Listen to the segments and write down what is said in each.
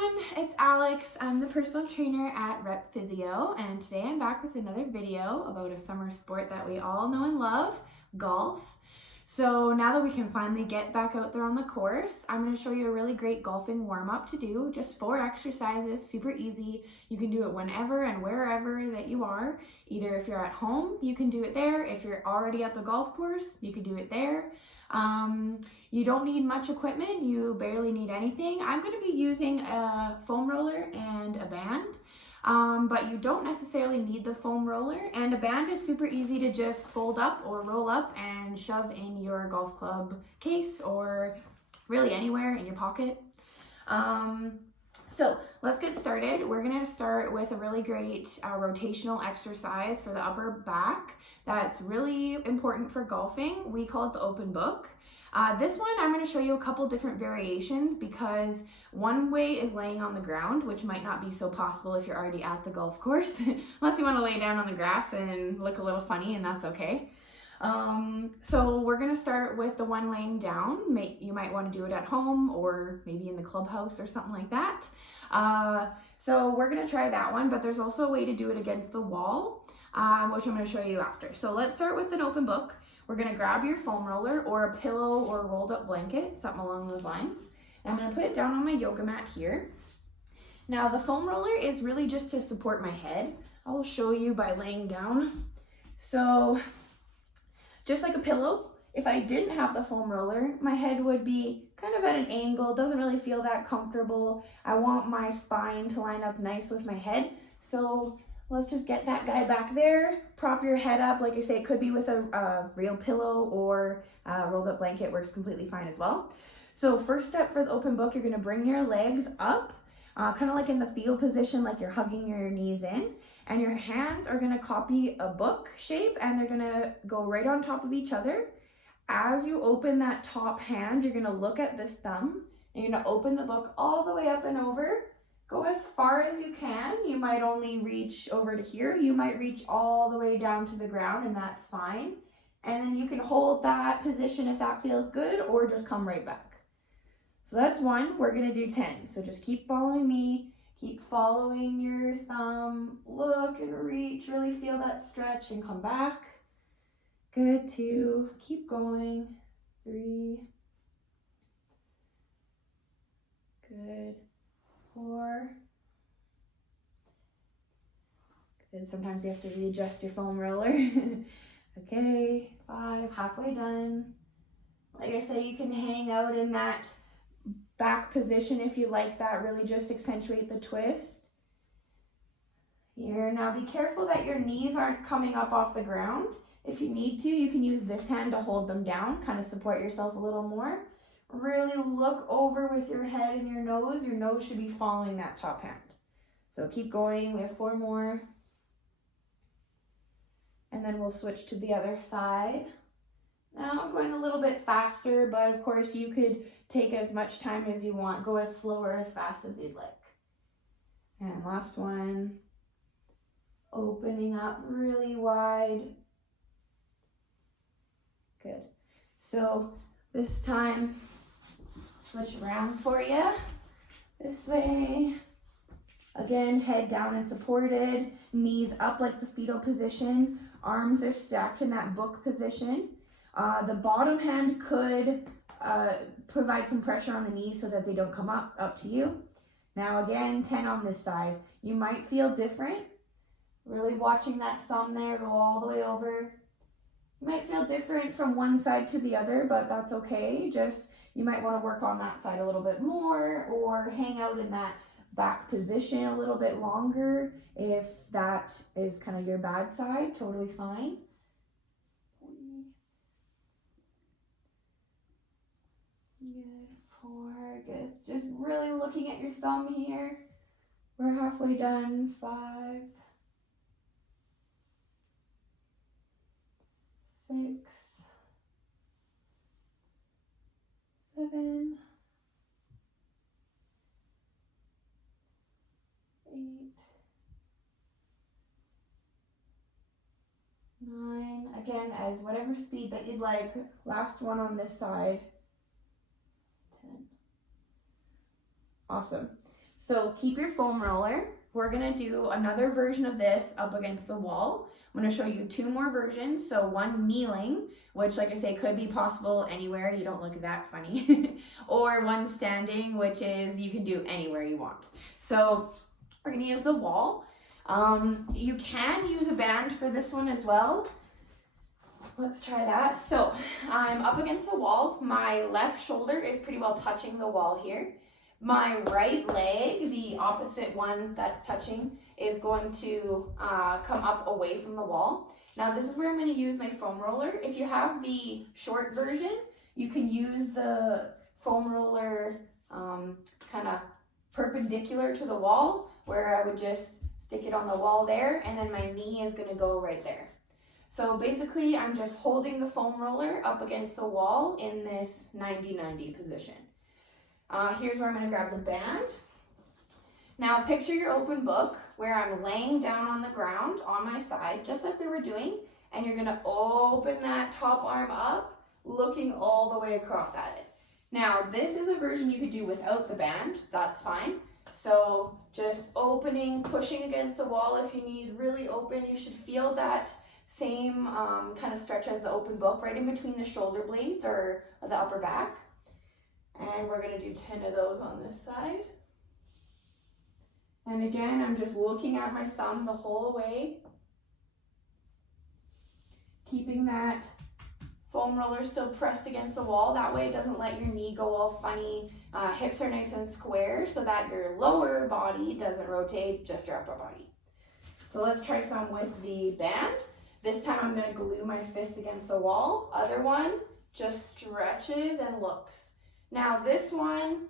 everyone, it's Alex. I'm the personal trainer at Rep Physio, and today I'm back with another video about a summer sport that we all know and love, golf. So now that we can finally get back out there on the course, I'm going to show you a really great golfing warm-up to do. Just 4 exercises, super easy. You can do it whenever and wherever that you are. Either if you're at home, you can do it there. If you're already at the golf course, you can do it there. You don't need much equipment, you barely need anything. I'm going to be using a foam roller and a band, but you don't necessarily need the foam roller, and a band is super easy to just fold up or roll up and shove in your golf club case or really anywhere in your pocket. So let's get started. We're going to start with a really great rotational exercise for the upper back that's really important for golfing. We call it the open book. This one I'm going to show you a couple different variations because one way is laying on the ground, which might not be so possible if you're already at the golf course, unless you want to lay down on the grass and look a little funny, and that's okay. So we're going to start with the one laying down. You might want to do it at home or maybe in the clubhouse or something like that. So we're going to try that one, but there's also a way to do it against the wall, which I'm going to show you after. So let's start with an open book. We're going to grab your foam roller or a pillow or a rolled up blanket, something along those lines. And I'm going to put it down on my yoga mat here. Now the foam roller is really just to support my head. I'll show you by laying down. So just like a pillow, if I didn't have the foam roller, my head would be kind of at an angle, doesn't really feel that comfortable. I want my spine to line up nice with my head. So let's just get that guy back there. Prop your head up. Like I say, it could be with a real pillow or a rolled up blanket, works completely fine as well. So first step for the open book, you're gonna bring your legs up, kind of like in the fetal position, like you're hugging your knees in. And your hands are gonna copy a book shape and they're gonna go right on top of each other. As you open that top hand, you're gonna look at this thumb and you're gonna open the book all the way up and over. Go as far as you can. You might only reach over to here. You might reach all the way down to the ground, and that's fine. And then you can hold that position if that feels good, or just come right back. So that's 1. We're gonna do 10. So just keep following me. Keep following your thumb. Look and reach. Really feel that stretch and come back. Good. 2. Keep going. 3. Good. 4. Good. Sometimes you have to readjust your foam roller. Okay. 5. Halfway done. Like I say, you can hang out in that back position if you like that. Really just accentuate the twist. Here. Now be careful that your knees aren't coming up off the ground. If you need to, you can use this hand to hold them down, kind of support yourself a little more. Really look over with your head and your nose. Your nose should be following that top hand. So keep going. We have 4 more. And then we'll switch to the other side. Now I'm going a little bit faster, but of course you could take as much time as you want. Go as slow or as fast as you'd like. And last one. Opening up really wide. Good. So this time, switch around for you. This way. Again, head down and supported. Knees up like the fetal position. Arms are stacked in that book position. The bottom hand could provide some pressure on the knees so that they don't come up to you. Now again, 10 on this side. You might feel different. Really watching that thumb there go all the way over. You might feel different from one side to the other, but that's okay. Just, you might want to work on that side a little bit more or hang out in that back position a little bit longer if that is kind of your bad side. Totally fine. Good. 4. Good. Just really looking at your thumb here. We're halfway done. 5. 6. 7. 8. 9. Again, as whatever speed that you'd like. Last one on this side. 10. Awesome. So keep your foam roller. We're gonna do another version of this up against the wall. I'm gonna show you 2 more versions. So one kneeling, which like I say, could be possible anywhere. You don't look that funny. Or one standing, which is you can do anywhere you want. So we're gonna use the wall. You can use a band for this one as well. Let's try that. So I'm up against the wall. My left shoulder is pretty well touching the wall here. My right leg, the opposite one that's touching, is going to come up away from the wall. Now this is where I'm going to use my foam roller. If you have the short version, you can use the foam roller kind of perpendicular to the wall, where I would just stick it on the wall there, and then my knee is going to go right there. So basically I'm just holding the foam roller up against the wall in this 90-90 position. Here's where I'm going to grab the band. Now picture your open book where I'm laying down on the ground on my side, just like we were doing, and you're going to open that top arm up, looking all the way across at it. Now this is a version you could do without the band, that's fine. So just opening, pushing against the wall if you need really open. You should feel that same kind of stretch as the open book right in between the shoulder blades or the upper back. And we're going to do 10 of those on this side. And again, I'm just looking at my thumb the whole way, keeping that foam roller still pressed against the wall. That way it doesn't let your knee go all funny. Hips are nice and square so that your lower body doesn't rotate, just your upper body. So let's try some with the band. This time I'm going to glue my fist against the wall. Other one just stretches and looks. Now this one,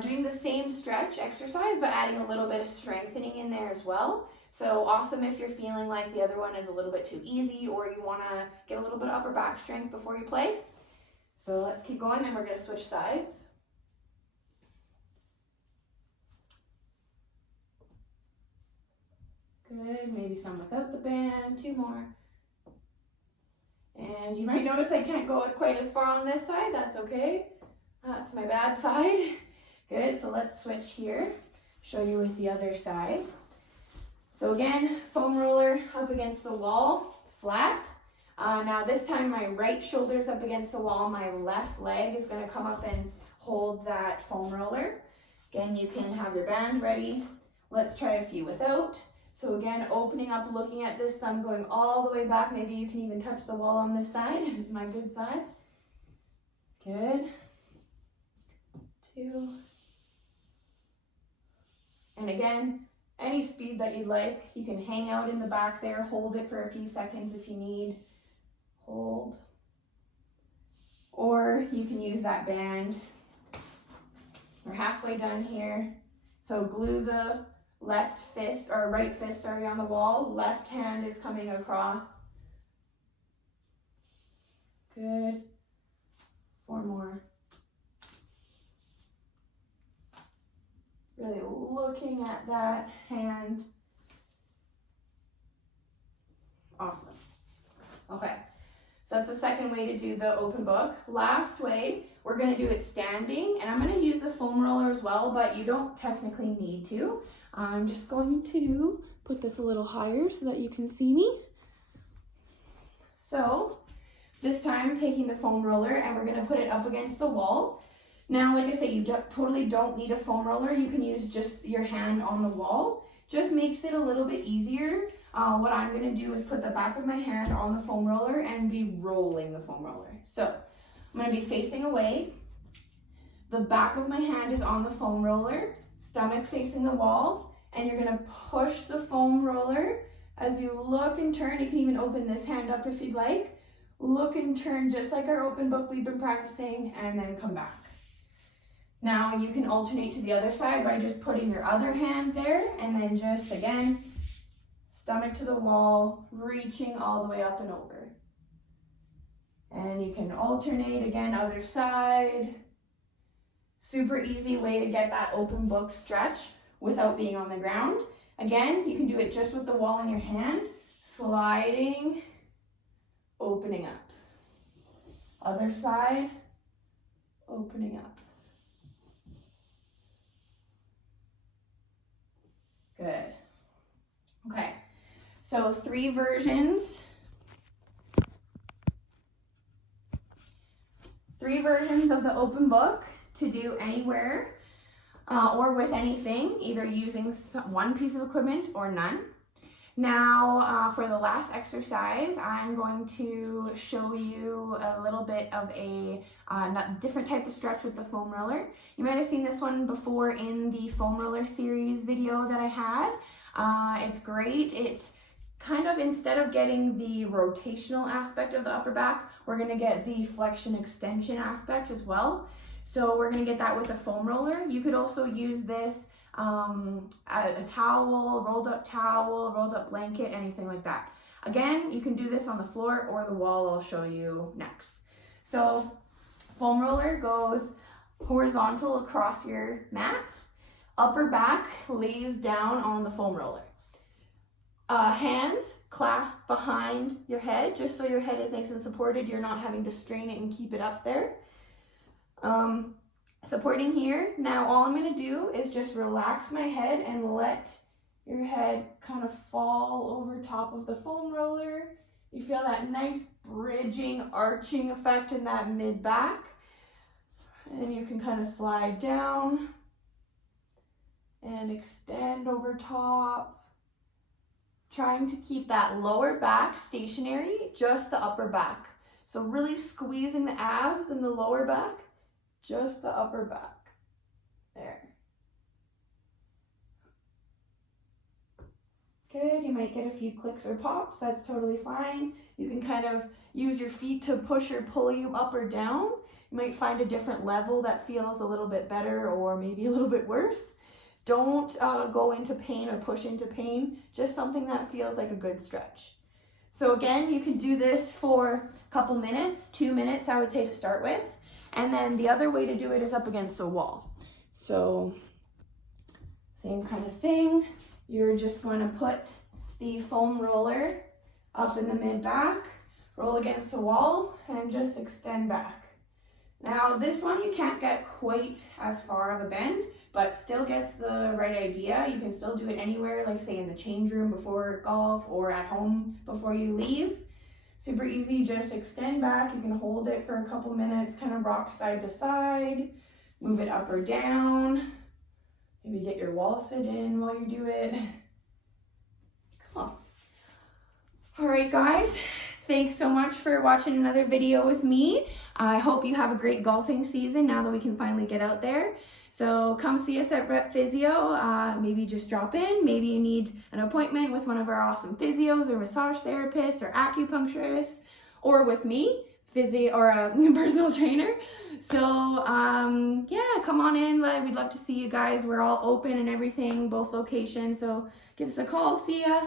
doing the same stretch exercise, but adding a little bit of strengthening in there as well. So awesome if you're feeling like the other one is a little bit too easy, or you want to get a little bit of upper back strength before you play. So let's keep going, then we're going to switch sides. Good, maybe some without the band, 2 more. And you might notice I can't go quite as far on this side, that's okay. That's my bad side. Good, so let's switch here. Show you with the other side. So again, foam roller up against the wall, flat. Now this time my right shoulder's up against the wall, my left leg is gonna come up and hold that foam roller. Again, you can have your band ready. Let's try a few without. So again, opening up, looking at this thumb going all the way back. Maybe you can even touch the wall on this side, my good side. Good. 2. And again, any speed that you like. You can hang out in the back there, hold it for a few seconds if you need. Hold. Or you can use that band. We're halfway done here. So glue the left fist, or right fist, sorry, on the wall. Left hand is coming across. Good. 4 more. Really looking at that hand. Awesome. Okay, so that's the second way to do the open book. Last way, we're going to do it standing, and I'm going to use the foam roller as well, but you don't technically need to. I'm just going to put this a little higher so that you can see me. So this time taking the foam roller, and we're going to put it up against the wall. Now, like I say, you totally don't need a foam roller. You can use just your hand on the wall. Just makes it a little bit easier. What I'm going to do is put the back of my hand on the foam roller and be rolling the foam roller. So I'm going to be facing away. The back of my hand is on the foam roller, stomach facing the wall, and you're going to push the foam roller as you look and turn. You can even open this hand up if you'd like. Look and turn just like our open book we've been practicing, and then come back. Now you can alternate to the other side by just putting your other hand there, and then just again, stomach to the wall, reaching all the way up and over. And you can alternate again, other side. Super easy way to get that open book stretch without being on the ground. Again, you can do it just with the wall in your hand, sliding, opening up. Other side, opening up. So 3 versions. 3 versions of the open book to do anywhere or with anything, either using one piece of equipment or none. Now, for the last exercise, I'm going to show you a little bit of a different type of stretch with the foam roller. You might have seen this one before in the foam roller series video that I had. It's great. It kind of, instead of getting the rotational aspect of the upper back, we're going to get the flexion extension aspect as well. So we're going to get that with a foam roller. You could also use this a towel, rolled up blanket, anything like that. Again, you can do this on the floor or the wall. I'll show you next. So foam roller goes horizontal across your mat. Upper back lays down on the foam roller. Hands clasped behind your head, just so your head is nice and supported. You're not having to strain it and keep it up there. Supporting here. Now all I'm going to do is just relax my head and let your head kind of fall over top of the foam roller. You feel that nice bridging, arching effect in that mid back. And you can kind of slide down and extend over top. Trying to keep that lower back stationary, just the upper back. So really squeezing the abs and the lower back. Just the upper back, there. Good, you might get a few clicks or pops, that's totally fine. You can kind of use your feet to push or pull you up or down. You might find a different level that feels a little bit better or maybe a little bit worse. Don't go into pain or push into pain, just something that feels like a good stretch. So again, you can do this for a couple minutes, 2 minutes I would say to start with. And then the other way to do it is up against a wall. So same kind of thing. You're just going to put the foam roller up in the mid back, roll against the wall, and just extend back. Now this one you can't get quite as far of a bend, but still gets the right idea. You can still do it anywhere, like say in the change room before golf or at home before you leave. Super easy, just extend back. You can hold it for a couple minutes, kind of rock side to side, move it up or down. Maybe get your wall sit in while you do it. Come on. All right, guys. Thanks so much for watching another video with me. I hope you have a great golfing season now that we can finally get out there. So come see us at Rep Physio. Maybe just drop in. Maybe you need an appointment with one of our awesome physios or massage therapists or acupuncturists, or with me, physio or a personal trainer. So yeah, come on in. We'd love to see you guys. We're all open and everything, both locations. So give us a call. See ya.